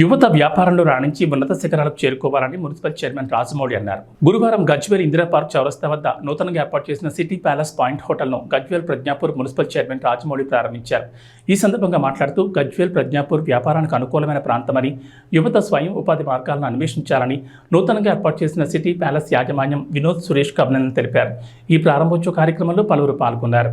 యువత వ్యాపారంలో రాణించి ఉన్నత శిఖరాలకు చేరుకోవాలని మున్సిపల్ చైర్మన్ రాజమౌళి అన్నారు. గురువారం గజ్వేల్ ఇందిరా పార్క్ చౌరస్తా వద్ద నూతనంగా ఏర్పాటు చేసిన సిటీ ప్యాలెస్ పాయింట్ హోటల్ను గజ్వేల్ ప్రజ్ఞాపూర్ మున్సిపల్ చైర్మన్ రాజమౌళి ప్రారంభించారు. ఈ సందర్భంగా మాట్లాడుతూ గజ్వేల్ ప్రజ్ఞాపూర్ వ్యాపారానికి అనుకూలమైన ప్రాంతమని యువత స్వయం ఉపాధి మార్గాలను అన్వేషించాలని నూతనంగా ఏర్పాటు చేసిన సిటీ ప్యాలెస్ యాజమాన్యం వినోద్ సురేష్ అభినందన తెలిపారు. ఈ ప్రారంభోత్సవ కార్యక్రమంలో పలువురు పాల్గొన్నారు.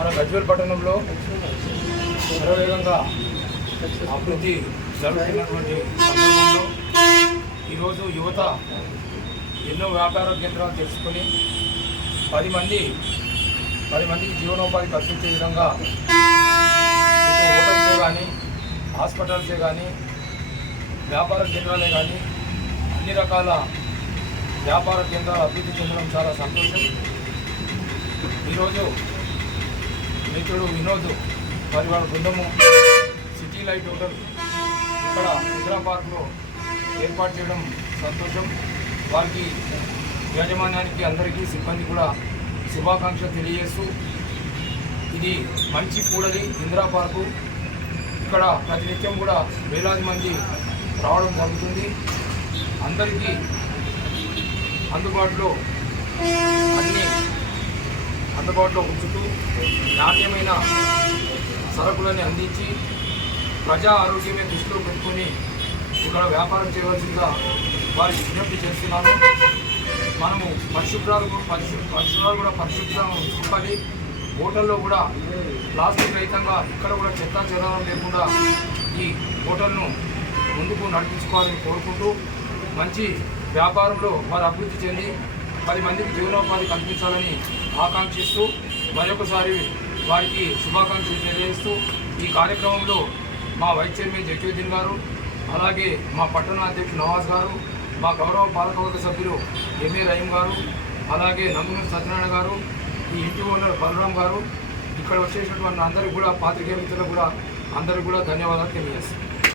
మన గజ్వేల్ పట్టణంలో శరవేగంగా అభివృద్ధి జరుగుతున్నటువంటి సందర్భంలో ఈరోజు యువత ఎన్నో వ్యాపార కేంద్రాలు తెలుసుకొని పది మంది పది మందికి జీవనోపాధి కల్పించే విధంగా హోటల్సే కానీ హాస్పిటల్సే కానీ వ్యాపార కేంద్రాలే కానీ అన్ని రకాల వ్యాపార కేంద్రాలు అభివృద్ధి చెందడం చాలా సంతోషం. ఈరోజు మిత్రుడు వినోద్ మరి వాళ్ళ బృందము సిటీ లైట్ హోటల్ ఇక్కడ హైదరాబాద్లో పార్క్లో ఏర్పాటు చేయడం సంతోషం. వారికి యాజమాన్యానికి అందరికీ సిబ్బంది కూడా శుభాకాంక్షలు తెలియజేస్తూ ఇది మంచి కూడలి ఇందిరా పార్కు. ఇక్కడ ప్రతినిత్యం కూడా వేలాది మంది రావడం జరుగుతుంది. అందరికీ అందుబాటులో అన్ని అందుబాటులో ఉంచుతూ నాణ్యమైన సరుకులని అందించి ప్రజా ఆరోగ్యమే దృష్టిలో పెట్టుకొని ఇక్కడ వ్యాపారం చేయవలసిందిగా వారికి విజ్ఞప్తి చేస్తున్నాను. మనము పరిశుభ్రాలు పరిశు పరిశుభ్రాలు కూడా పరిశుభ్రం చూపాలి హోటల్లో కూడా ప్లాస్టిక్ రహితంగా ఇక్కడ కూడా చెత్త చెదారం లేకుండా ఈ హోటల్ను ముందుకు నడిపించుకోవాలని కోరుకుంటూ మంచి వ్యాపారంలో వారు అభివృద్ధి చెంది పది మందికి జీవనోపాధి కల్పించాలని ఆకాంక్షిస్తూ మరొకసారి వారికి శుభాకాంక్షలు తెలియజేస్తూ ఈ కార్యక్రమంలో మా వైస్ చైర్మన్ జగ్యుద్దీన్ గారు అలాగే మా పట్టణ అధ్యక్షుడు నవాజ్ గారు మా గౌరవ పాలకవర్గ సభ్యులు ఎంఏ రహీం గారు అలాగే నంగునూరు సత్యనారాయణ గారు ఈ ఇంటి ఓనర్ బలరాం గారు ఇక్కడ వచ్చేసినటువంటి అందరికీ కూడా పాత్రికేయ మిత్రులకు కూడా అందరికీ కూడా ధన్యవాదాలు తెలియజేస్తాను